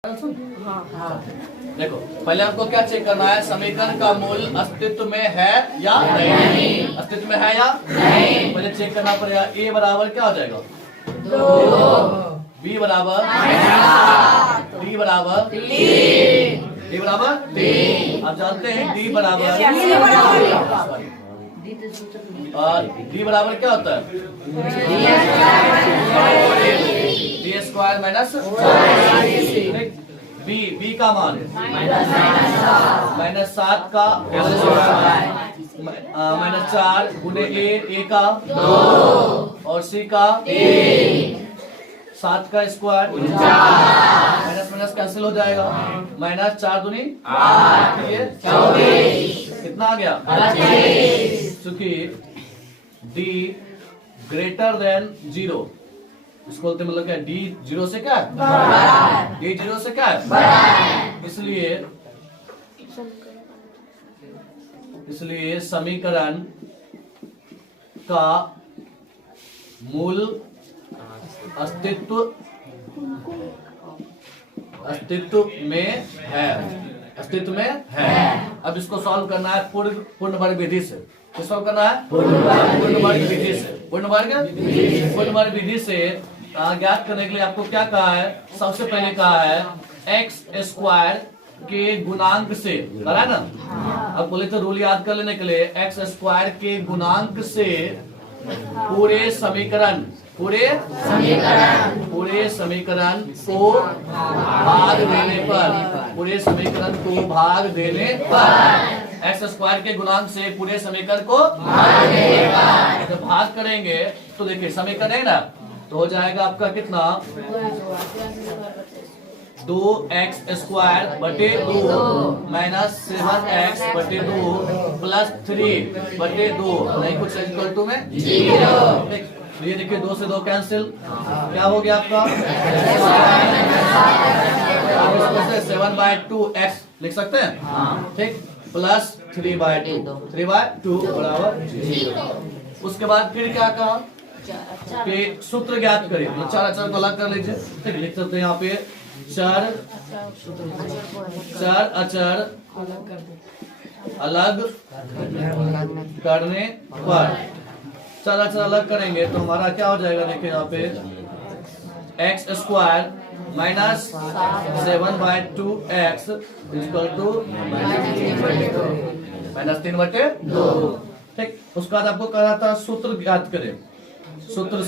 हाँ। देखो पहले हमको क्या चेक करना है, समीकरण का मूल अस्तित्व में है या नहीं, अस्तित्व में है या नहीं। पहले चेक करना पड़ेगा। ए बराबर क्या हो जाएगा 2, बी बराबर डी बराबर 3, डी बराबर 3। आप जानते हैं डी बराबर डी बराबर क्या होता है डी स्क्वायर माइनस बी का मान -7 का -4 गुने ए का 2 और सी का 7 का स्क्वायर माइनस कैंसिल हो जाएगा। -4 दूनी 24 कितना आ गया 25। चूंकि डी ग्रेटर देन 0 इसको बोलते मतलब क्या, डी 0 से क्या है, डी 0 से क्या है, इसलिए समीकरण का मूल अस्तित्व में है। अब इसको सॉल्व करना है पूर्ण वर्ग विधि से। किस सॉल्व करना है पूर्ण वर्ग विधि से। पूर्ण वर्ग विधि से ज्ञात करने के लिए आपको क्या कहा है, सबसे पहले कहा है एक्स स्क्वायर के गुणांक से, करा है ना। अब बोले तो रूल याद कर लेने के लिए एक्स स्क्वायर के गुणांक से पूरे समीकरण को भाग देने पर एक्स स्क्वायर के गुणांक से पूरे समीकरण को जब भाग करेंगे तो देखिए समीकरण है ना, तो हो जाएगा आपका कितना 2x स्क्वायर बटे 2 -7x बटे 2 +3 बटे 2 नहीं कुछ इक्वल टू में 0। ये देखिए 2 से 2 कैंसिल, क्या हो गया आपका 7/2x लिख सकते हैं, ठीक, +3/2 बराबर 0। उसके बाद फिर क्या कहा कि सूत्र ज्ञात करें, तो चार अचर को अलग कर लीजिए, ठीक, लिख सकते हैं यहाँ पे चार अचर अलग करने पर, चार अचर अलग करेंगे तो हमारा क्या हो जाएगा, देखिए यहाँ पे x square -7/2x equal to -3/2, ठीक। उसके बाद आपको कहा था सूत्र ज्ञात करें, सूत्र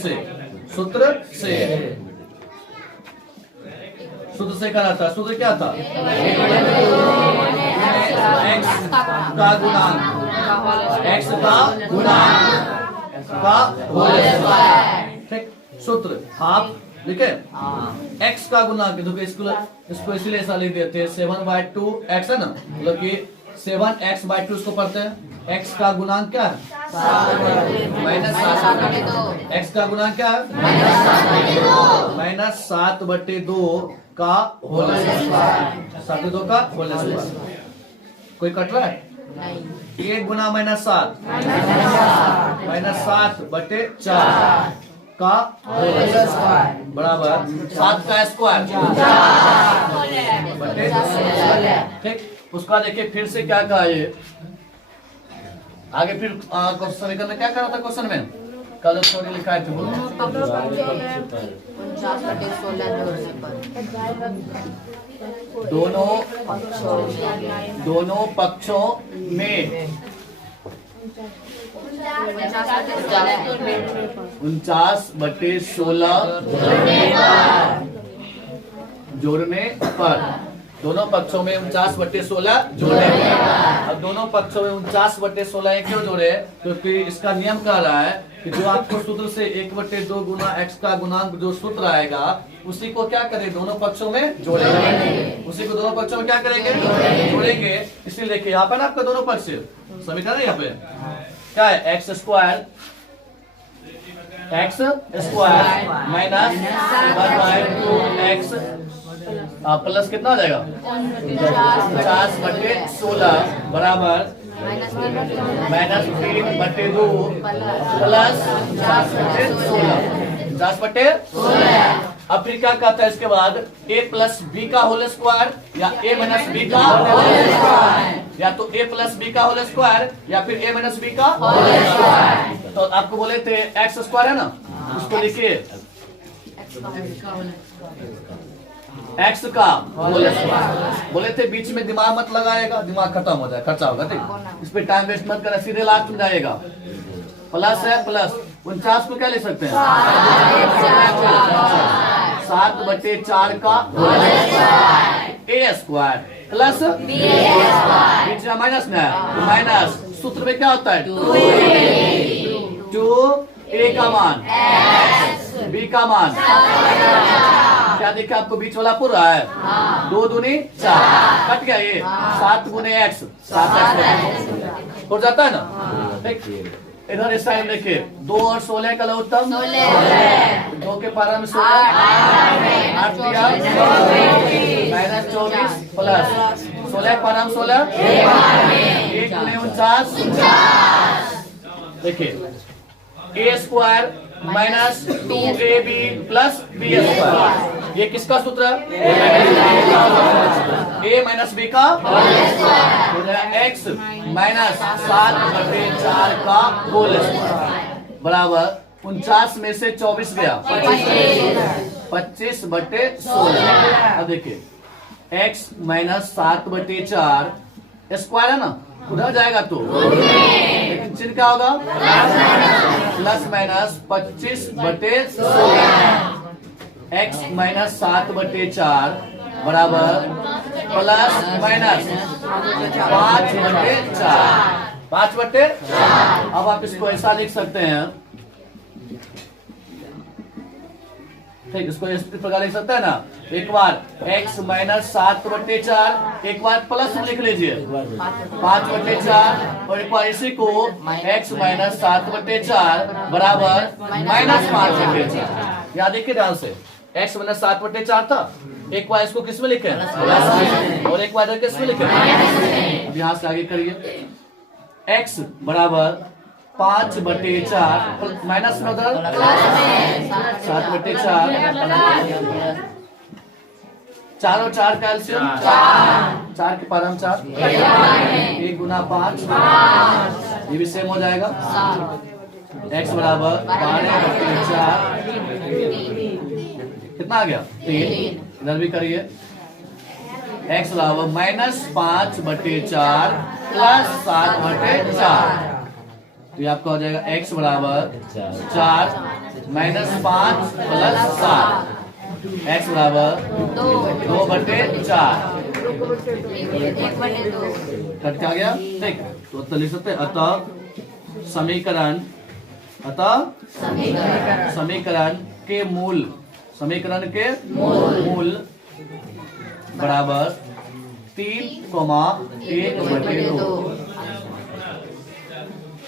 से करा था। सूत्र क्या था एक्स का गुणांक, ठीक। सूत्र आप लिखे एक्स का गुणांक, इसको इसलिए ऐसा लिख देते हैं 7/2x है ना, मतलब कि 7x/2 इसको पढ़ते हैं। x का गुणांक क्या है -7, x का गुणांक क्या है -7/2 का होल स्क्वायर, 7/2 का होल स्क्वायर। कोई कट रहा है 1 गुना -7 -7/4 का होल स्क्वायर बराबर 7 का स्क्वायर बटे 16, ठीक। उसका देखिए फिर से क्या कहा ये आगे, फिर समीकरण में क्या करा था क्वेश्चन में, कल थोड़ी लिखा है दोनों पक्षों में 49/16 जोड़ने पर, दोनों पक्षों में 49/16 जोड़े। अब दोनों पक्षों में 49/16 क्यों जोड़े, क्योंकि इसका नियम कह रहा है कि जो आपको सूत्र से 1/2 गुना x का गुणांक जो सूत्र आएगा उसी को क्या करें, दोनों पक्षों में जोड़ेंगे। उसी को दोनों पक्षों में क्या करेंगे, जोड़ेंगे। इसलिए देखिए यहाँ पे ना आपका दोनों पक्ष समीकरण है, यहाँ पे क्या है एक्स स्क्वायर -7/2x प्लस कितना हो जाएगा 50/16 बराबर -3/2 प्लस 50/16 50/16 अब फिर क्या कहता है इसके बाद, a प्लस बी का होल स्क्वायर या a माइनस बी का होल स्क्वायर, या तो a प्लस बी का होल स्क्वायर या फिर a माइनस बी का होल स्क्वायर। तो आपको बोले थे एक्स स्क्वायर है ना, उसको लिखिए एक्स का होल स्क्वायर। बोले थे बीच में दिमाग मत लगाएगा, दिमाग खत्म हो जाए, खर्चा होगा, ठीक। इस पे टाइम वेस्ट मत करना, सीधे लास्ट में जाएगा। प्लस है प्लस 49 को क्या ले सकते हैं, 7/4 का a स्क्वायर प्लस बीच में माइनस ना माइनस, सूत्र में क्या होता है 2a का मान b का मान, क्या देखा आपको बीच वाला पूरा है, 2 दूनी 4 कट गया, ये 7 गुने x 7x हो जाता है ना, ठीक। इधर इस साइड देखिए 2 और 16 का लघुत्तम 2 के पारा में 16 8 दिया माइनस 24 प्लस 16 पारा में 16 1 गुने 49, देखिए a square minus 2ab plus b square, ये किसका सूत्र है, a माइनस b का x माइनस 7/4 का होल स्क्वायर बराबर 49 में से 24 गया 25/16। अब देखिए x माइनस 7/4 स्क्वायर है ना, उधर जाएगा तो लेकिन चिन्ह क्या होगा, प्लस माइनस 25/16 x माइनस 7/4 बराबर प्लस माइनस 5/4। अब आप इसको ऐसा लिख सकते हैं, ठीक, इसको इस प्रकार लिख सकते हैं ना, एक बार x माइनस 7/4 एक बार प्लस में लिख लीजिए 5/4 और एक बार इसी को x माइनस 7/4 बराबर माइनस 5/4। याद देखिए ध्यान से, x माइनस 7/4 था, एक बार इसको किस में लिखे और एक बार किस में लिखे, अब यहाँ से आगे करिए x बराबर 5/4 माइनस में उधर 7/4 4 और 4 का एलसीएम 4 के पार हम 4 1 गुना 5 ये भी सेम हो जाएगा, x बराबर 12/4 कितना आ गया 3, इधर भी करिए x बराबर माइनस 5/4 प्लस 7/4, तो ये आपका हो जाएगा x बराबर 4 माइनस 5 प्लस 7, x बराबर 2/4 कट क्या गया, ठीक। तो उत्तर लिख सकते हैं, अतः समीकरण के मूल बराबर 3,1/2,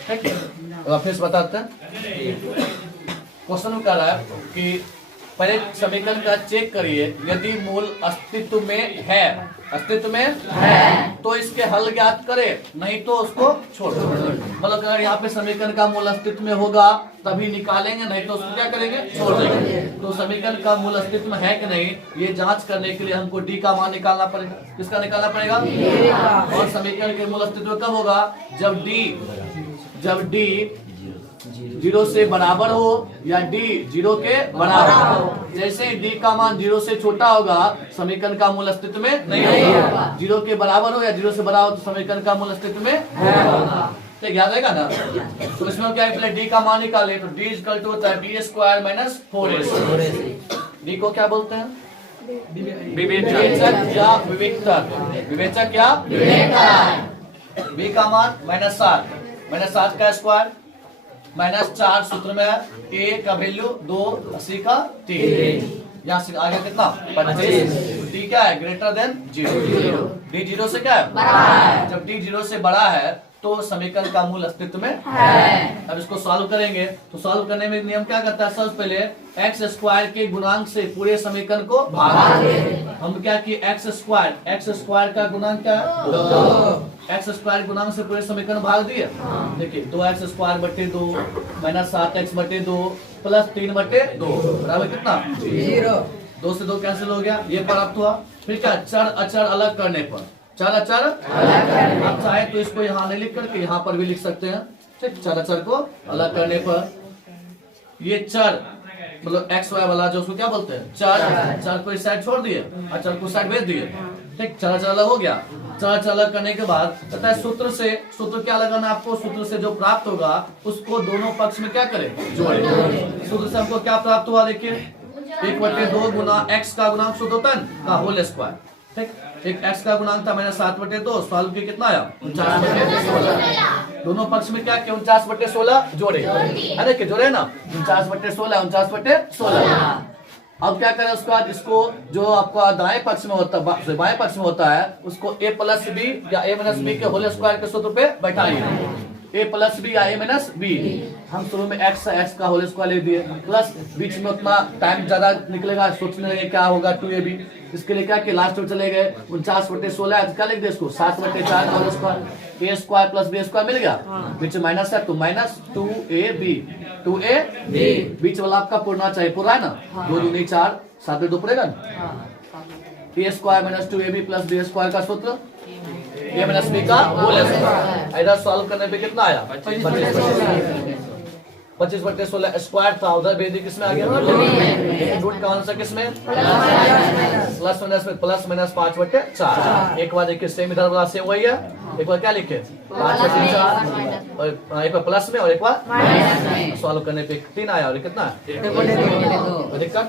ठीक है। अब फिर बताते हैं, क्वेश्चन में कह रहा है कि पहले समीकरण का चेक करिए, यदि मूल अस्तित्व में है तो इसके हल ज्ञात करे, नहीं तो उसको छोड़ दो। मतलब अगर यहाँ पे समीकरण का मूल अस्तित्व में होगा तभी निकालेंगे, नहीं तो उसको क्या करेंगे, छोड़ देंगे। तो समीकरण का मूल अस्तित्व में है कि नहीं ये जांच करने के लिए हमको डी का मान निकालना पड़ेगा। किसका निकालना पड़ेगा, और समीकरण के मूल अस्तित्व कब होगा, जब डी 0 से बराबर हो या d 0 के बराबर हो। जैसे डी का मान 0 से छोटा होगा समीकरण का मूल अस्तित्व में नहीं होगा, 0 के बराबर हो या 0 से बड़ा हो तो समीकरण का मूल अस्तित्व में होगा। तो याद रहेगा ना। तो इसमें क्या है, पहले डी का मान निकाले तो d इक्वल टू होता है b square minus 4ac। D को क्या बोलते हैं, विवेचक या विवेचक या b का मान -7 का स्क्वायर -4 सूत्र में है, a का वैल्यू 2 80 का 3, यहाँ से आगे कितना 25, d क्या है ग्रेटर देन 0, d 0 से क्या है, जब d 0 से बड़ा है तो समीकरण का मूल अस्तित्व में है। अब इसको सॉल्व करेंगे तो सॉल्व करने में नियम क्या करता है, सबसे पहले x स्क्वायर के गुणांक से पूरे समीकरण को भाग हम क्या किए, एक्स स्क्वायर का गुणांक क्या है 2, एक्स स्क्वायर गुणांक से पूरे समीकरण भाग दिए। देखिए 2x स्क्वायर बटे 2 माइनस 7x बटे 2 प्लस 3 बटे 2 बराबर कितना 0। 2 से 2 कैंसिल हो गया, ये प्राप्त हुआ। फिर क्या, चर अचर अलग करने पर, चर अचर आप चाहे तो इसको यहाँ नहीं लिख करके यहाँ पर भी लिख सकते हैं, ठीक। चर अचर को अलग करने पर ये चर मतलब एक्स वाई वाला जो उसको क्या बोलते हैं चर को इस साइड छोड़ दिए और चर को साइड भेज दिए, ठीक। चर अचर अलग हो गया। चर अचर अलग करने के बाद पता है सूत्र क्या लगाना आपको, सूत्र से जो प्राप्त होगा उसको दोनों पक्ष में क्या करें, जोड़े। सूत्र से हमको क्या प्राप्त हुआ, देखिए 1/2 गुना एक्स का गुणांक शुद्ध होता है का होल स्क्वायर, ठीक। एक एक्स का गुणांक था मैंने 7/2, सॉल्व किया कितना आया 49/16। दोनों पक्ष में क्या किया 49/16 जोड़े, अरे के जोड़े ना 49/16 49/16। अब क्या करें उसके बाद इसको जो आपका दाएं पक्ष में होता है बाएं पक्ष में होता है उसको a प्लस बी या a माइनस बी के होल स्क्वायर के सूत्र पे बैठाइए। a प्लस बी या a माइनस बी, हम शुरू में x का होल स्क्वायर ले दिए प्लस बीच में उतना टाइम ज्यादा निकलेगा, सोचने लगे क्या होगा 2ab, इसके लिए क्या कि लास्ट में चले गए 49/16 क्या लिख दे इसको 7/4 का whole square, a square plus b square मिल गया, बीच में माइनस है तो माइनस 2ab बीच वाला आपका पूर्णा चाहिए, पूरा है ना 2 दूनी 4 7 में 2 पड़ेगा ना, a square minus 2ab plus b square का सूत्र a माइनस b का होल स्क्वायर। इधर सॉल्व करने पे कितना आया 25/16 स्क्वायर था, उधर भेज दी किसमें आ गया रूट का आंसर किसमें प्लस माइनस में प्लस माइनस 5/4। एक बार देखिए सेम इधर वाला सेम वही है, एक बार क्या लिखे 5/4 और एक बार प्लस में और एक बार माइनस में, सॉल्व करने पे 3 आया और कितना दिक्कत